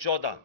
14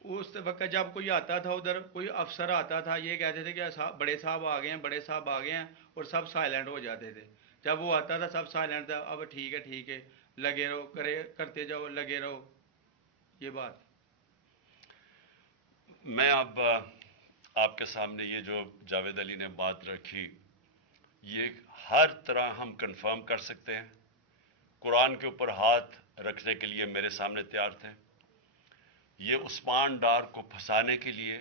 اس وقت جب کوئی آتا تھا ادھر، کوئی افسر آتا تھا، یہ کہتے تھے کہ بڑے صاحب آ گئے ہیں، بڑے صاحب آ گئے ہیں، اور سب سائلنٹ ہو جاتے تھے. جب وہ آتا تھا سب سائلنٹ تھا. اب ٹھیک ہے لگے رہو، کرتے جاؤ، لگے رہو. یہ بات. میں اب آپ کے سامنے یہ جو جاوید علی نے بات رکھی، یہ ہر طرح ہم کنفرم کر سکتے ہیں. قرآن کے اوپر ہاتھ رکھنے کے لیے میرے سامنے تیار تھے. یہ عثمان ڈار کو پھنسانے کے لیے،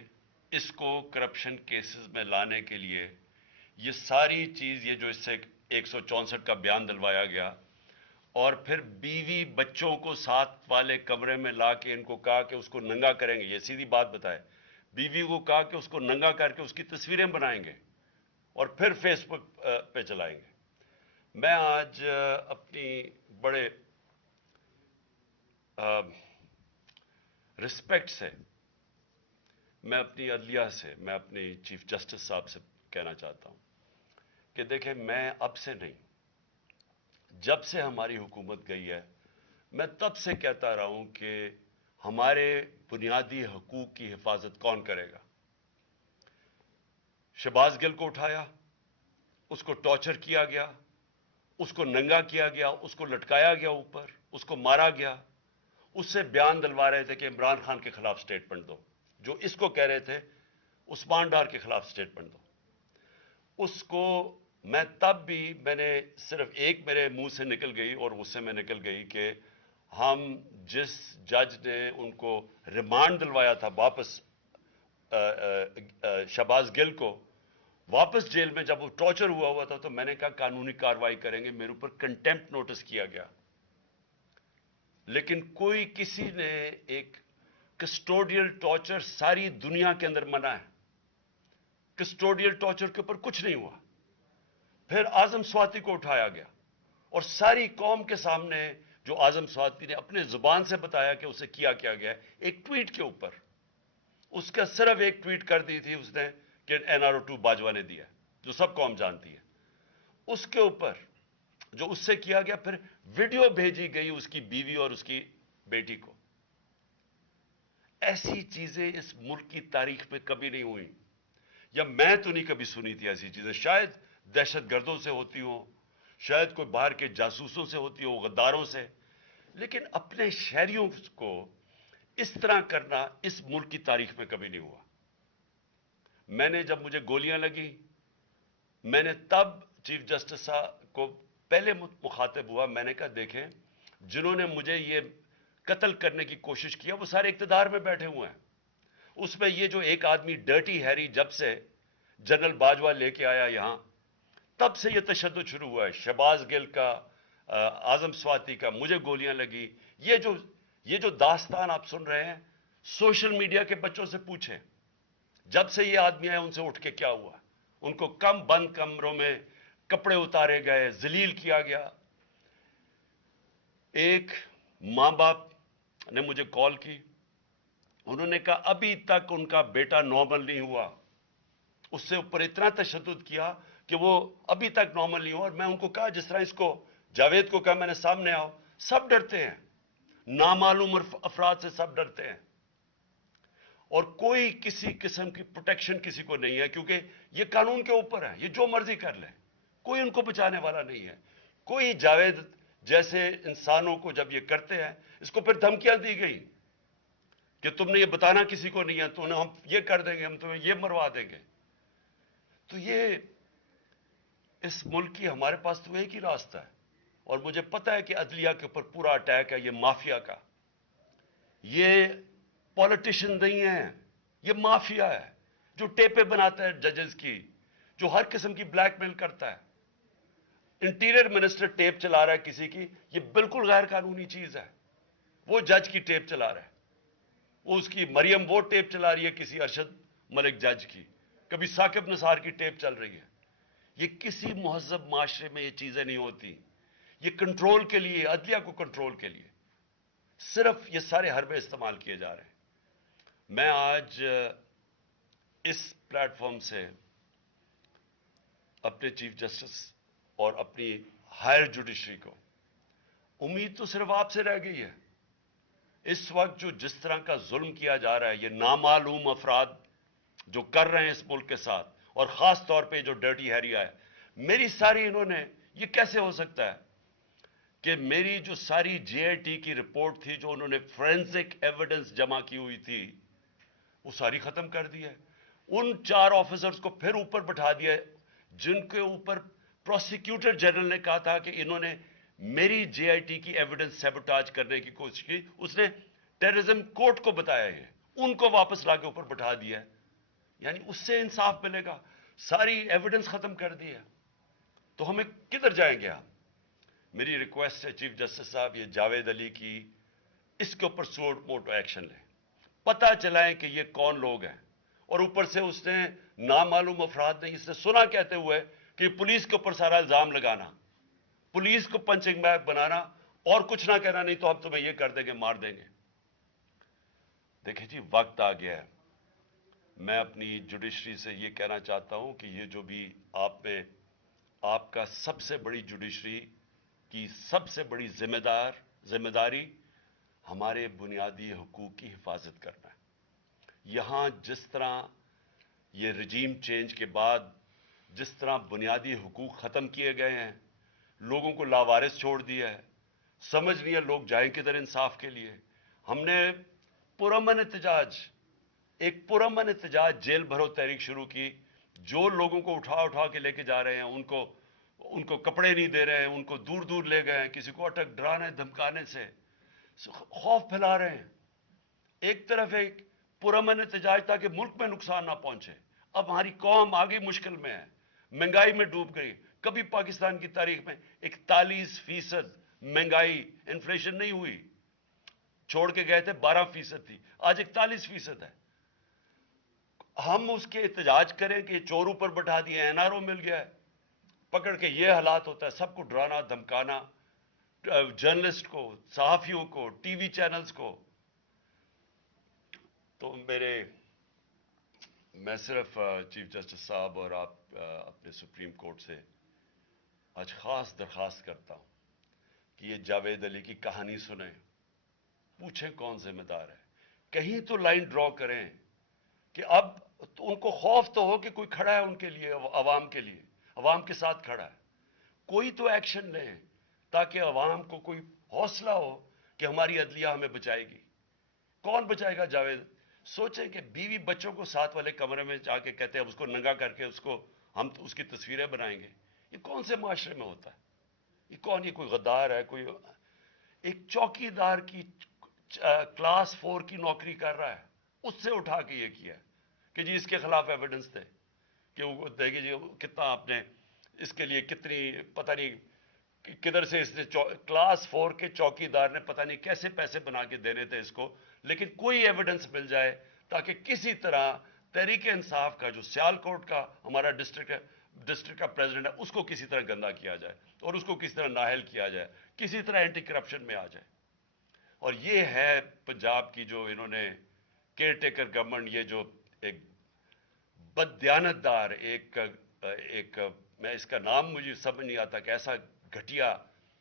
اس کو کرپشن کیسز میں لانے کے لیے، یہ ساری چیز، یہ جو اس سے 164 کا بیان دلوایا گیا، اور پھر بیوی بچوں کو ساتھ والے کمرے میں لا کے ان کو کہا کہ اس کو ننگا کریں گے. یہ سیدھی بات بتائے. بیوی کو کہا کہ اس کو ننگا کر کے اس کی تصویریں بنائیں گے اور پھر فیس بک پہ چلائیں گے. میں آج اپنی بڑے رسپیکٹ سے، میں اپنی عدلیہ سے، میں اپنی چیف جسٹس صاحب سے کہنا چاہتا ہوں کہ دیکھیں، میں اب سے نہیں، جب سے ہماری حکومت گئی ہے، میں تب سے کہتا رہا ہوں کہ ہمارے بنیادی حقوق کی حفاظت کون کرے گا. شہباز گل کو اٹھایا، اس کو ٹارچر کیا گیا، اس کو ننگا کیا گیا، اس کو لٹکایا گیا اوپر، اس کو مارا گیا. اس سے بیان دلوا رہے تھے کہ عمران خان کے خلاف سٹیٹمنٹ دو، جو اس کو کہہ رہے تھے عثمان ڈار کے خلاف سٹیٹمنٹ دو. اس کو میں تب بھی، میں نے صرف ایک میرے منہ سے نکل گئی اور غصے میں نکل گئی کہ ہم جس جج نے ان کو ریمانڈ دلوایا تھا واپس، شہباز گل کو واپس جیل میں، جب وہ ٹارچر ہوا تھا، تو میں نے کہا قانونی کارروائی کریں گے. میرے اوپر کنٹیمپٹ نوٹس کیا گیا. لیکن کوئی، کسی نے، ایک کسٹوڈیل ٹارچر ساری دنیا کے اندر منع ہے. کسٹوڈیل ٹارچر کے اوپر کچھ نہیں ہوا. پھر اعظم سواتی کو اٹھایا گیا اور ساری قوم کے سامنے، جو اعظم سواتی نے اپنے زبان سے بتایا کہ اسے کیا گیا، ایک ٹویٹ کے اوپر، اس کا صرف ایک ٹویٹ کر دی تھی اس نے کہ NRO2 باجوہ نے دیا، جو سب قوم جانتی ہے. اس کے اوپر جو اس سے کیا گیا، پھر ویڈیو بھیجی گئی اس کی بیوی اور اس کی بیٹی کو. ایسی چیزیں اس ملک کی تاریخ میں کبھی نہیں ہوئی، یا میں تو نہیں کبھی سنی تھی ایسی چیزیں. شاید دہشت گردوں سے ہوتی ہوں، شاید کوئی باہر کے جاسوسوں سے ہوتی ہو، غداروں سے، لیکن اپنے شہریوں کو اس طرح کرنا اس ملک کی تاریخ میں کبھی نہیں ہوا. میں نے، جب مجھے گولیاں لگی، میں نے تب چیف جسٹس صاحب کو پہلے مخاطب ہوا. میں نے کہا دیکھیں، جنہوں نے مجھے یہ قتل کرنے کی کوشش کیا وہ سارے اقتدار میں بیٹھے ہوئے ہیں. اس میں یہ جو ایک آدمی ڈرٹی ہیری، جب سے جنرل باجوہ لے کے آیا یہاں، تب سے یہ تشدد شروع ہوا ہے. شہباز گل کا، اعظم سواتی کا، مجھے گولیاں لگی. یہ جو داستان آپ سن رہے ہیں، سوشل میڈیا کے بچوں سے پوچھیں، جب سے یہ آدمی آئے ان سے اٹھ کے کیا ہوا. ان کو بند کمروں میں کپڑے اتارے گئے، ذلیل کیا گیا. ایک ماں باپ نے مجھے کال کی، انہوں نے کہا ابھی تک ان کا بیٹا نارمل نہیں ہوا. اس سے اوپر اتنا تشدد کیا کہ وہ ابھی تک نارمل نہیں ہوا. اور میں ان کو کہا، جس طرح اس کو جاوید کو کہا میں نے سامنے آؤ، سب ڈرتے ہیں، نامعلوم افراد سے سب ڈرتے ہیں، اور کوئی کسی قسم کی پروٹیکشن کسی کو نہیں ہے، کیونکہ یہ قانون کے اوپر ہے، یہ جو مرضی کر لیں، کوئی ان کو بچانے والا نہیں ہے. کوئی جاوید جیسے انسانوں کو جب یہ کرتے ہیں، اس کو پھر دھمکیاں دی گئی کہ تم نے یہ بتانا کسی کو نہیں ہے، تو ہم یہ کر دیں گے، ہم تمہیں یہ مروا دیں گے. تو یہ اس ملک کی، ہمارے پاس تو ایک ہی راستہ ہے، اور مجھے پتا ہے کہ عدلیہ کے اوپر پورا اٹیک ہے، یہ مافیا کا. یہ پولیٹیشن نہیں ہے، یہ مافیا ہے جو ٹیپیں بناتا ہے ججز کی، جو ہر قسم کی بلیک میل کرتا ہے. انٹیریئر منسٹر ٹیپ چلا رہا ہے کسی کی، یہ بالکل غیر قانونی چیز ہے. وہ جج کی ٹیپ چلا رہا ہے، وہ اس کی مریم وہ ٹیپ چلا رہی ہے کسی ارشد ملک جج کی، کبھی ثاقب نثار کی ٹیپ چل رہی ہے. یہ کسی مہذب معاشرے میں یہ چیزیں نہیں ہوتی. یہ کنٹرول کے لیے، عدلیہ کو کنٹرول کے لیے صرف یہ سارے حربے استعمال کیے جا رہے ہیں. میں آج اس پلیٹ فارم سے اپنے چیف جسٹس اور اپنی ہائر جوڈیشری کو، امید تو صرف آپ سے رہ گئی ہے. اس وقت جو جس طرح کا ظلم کیا جا رہا ہے، یہ نامعلوم افراد جو کر رہے ہیں اس ملک کے ساتھ، اور خاص طور پہ جو ڈرٹی ہیریا ہے، میری ساری انہوں نے، یہ کیسے ہو سکتا ہے کہ میری جو ساری جے آئی ٹی کی رپورٹ تھی، جو انہوں نے فورینسک ایویڈنس جمع کی ہوئی تھی، وہ ساری ختم کر دی ہے. ان 4 آفیسرز کو پھر اوپر بٹھا دیا ہے جن کے اوپر پروسیکیوٹر جنرل نے کہا تھا کہ انہوں نے میری جے آئی ٹی کی ایویڈنس سیبوٹاج کرنے کی کوشش کی. اس نے ٹیررزم کورٹ کو بتایا ہے، ان کو واپس لا کے اوپر بٹھا دیا ہے. یعنی اس سے انصاف ملے گا؟ ساری ایویڈنس ختم کر دی ہے. تو ہمیں کدھر جائیں گے ہم؟ میری ریکویسٹ ہے چیف جسٹس صاحب، یہ جاوید علی کی، اس کے اوپر سوٹ موٹو ایکشن لیں، پتہ چلائیں کہ یہ کون لوگ ہیں. اور اوپر سے اس نے نامعلوم افراد نے اس نے سنا کہتے ہوئے کہ پولیس کے اوپر سارا الزام لگانا، پولیس کو پنچنگ بیگ بنانا، اور کچھ نہ کہنا، نہیں تو ہم تمہیں یہ کر دیں گے، مار دیں گے. دیکھیں جی، وقت آ گیا ہے. میں اپنی جوڈیشری سے یہ کہنا چاہتا ہوں کہ یہ جو بھی آپ کا سب سے بڑی جوڈیشری کی سب سے بڑی ذمہ داری ہمارے بنیادی حقوق کی حفاظت کرنا ہے. یہاں جس طرح یہ رجیم چینج کے بعد جس طرح بنیادی حقوق ختم کیے گئے ہیں، لوگوں کو لاوارث چھوڑ دیا ہے، سمجھ نہیں ہے لوگ جائیں کدھر انصاف کے لیے. ہم نے ایک پرامن احتجاج جیل بھرو تحریک شروع کی. جو لوگوں کو اٹھا کے لے کے جا رہے ہیں، ان کو کپڑے نہیں دے رہے ہیں، ان کو دور دور لے گئے ہیں، کسی کو اٹک ڈرانے دھمکانے سے خوف پھیلا رہے ہیں. ایک طرف ایک پرامن احتجاج تاکہ ملک میں نقصان نہ پہنچے. اب ہماری قوم آگے مشکل میں ہے، مہنگائی میں ڈوب گئی. کبھی پاکستان کی تاریخ میں 41% مہنگائی انفلیشن نہیں ہوئی. چھوڑ کے گئے تھے 12% تھی، آج 41% ہے. ہم اس کے احتجاج کریں کہ چور اوپر بٹھا دیے، این آر او مل گیا ہے، پکڑ کے یہ حالات ہوتا ہے، سب کو ڈرانا دھمکانا، جرنلسٹ کو، صحافیوں کو، ٹی وی چینلز کو. تو میں صرف چیف جسٹس صاحب اور آپ اپنے سپریم کورٹ سے آج خاص درخواست کرتا ہوں کہ یہ جاوید علی کی کہانی سنیں، پوچھیں کون ذمہ دار ہے. کہیں تو لائن ڈرا کریں کہ اب ان کو خوف تو ہو کہ کوئی کھڑا ہے ان کے لیے، عوام کے لیے، عوام کے ساتھ کھڑا ہے. کوئی تو ایکشن لیں تاکہ عوام کو کوئی حوصلہ ہو کہ ہماری عدلیہ ہمیں بچائے گی. کون بچائے گا جاوید؟ سوچیں کہ بیوی بچوں کو ساتھ والے کمرے میں جا کے کہتے ہیں اب اس کو ننگا کر کے ہم اس کی تصویریں بنائیں گے. یہ کون سے معاشرے میں ہوتا ہے؟ یہ کوئی غدار ہے؟ کوئی ایک چوکی دار کی کلاس 4 کی نوکری کر رہا ہے، اس سے اٹھا کے یہ کیا کہ جی اس کے خلاف ایویڈنس دے، کہ وہ دیکھیں جی کتنا آپ نے اس کے لیے کتنی، پتہ نہیں کدھر سے اس نے کلاس 4 کے چوکی دار نے پتہ نہیں کیسے پیسے بنا کے دینے تھے اس کو. لیکن کوئی ایویڈنس مل جائے تاکہ کسی طرح تحریک انصاف کا جو سیالکوٹ کا ہمارا ڈسٹرکٹ کا پریزیڈنٹ ہے، اس کو کسی طرح گندا کیا جائے اور اس کو کسی طرح نااہل کیا جائے، کسی طرح اینٹی کرپشن میں آ جائے. اور یہ ہے پنجاب کی جو انہوں نے کیئر ٹیکر گورنمنٹ، یہ جو ایک بددیانت دار ایک میں اس کا نام مجھے سمجھ نہیں آتا کہ ایسا گھٹیا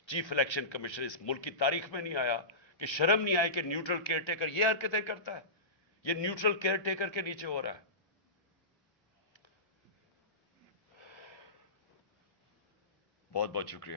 چیف الیکشن کمیشن اس ملک کی تاریخ میں نہیں آیا، کہ شرم نہیں آئی کہ نیوٹرل کیئر ٹیکر یہ حرکتیں کرتا ہے. یہ نیوٹرل کیئر ٹیکر کے نیچے ہو رہا ہے. بہت بہت شکریہ.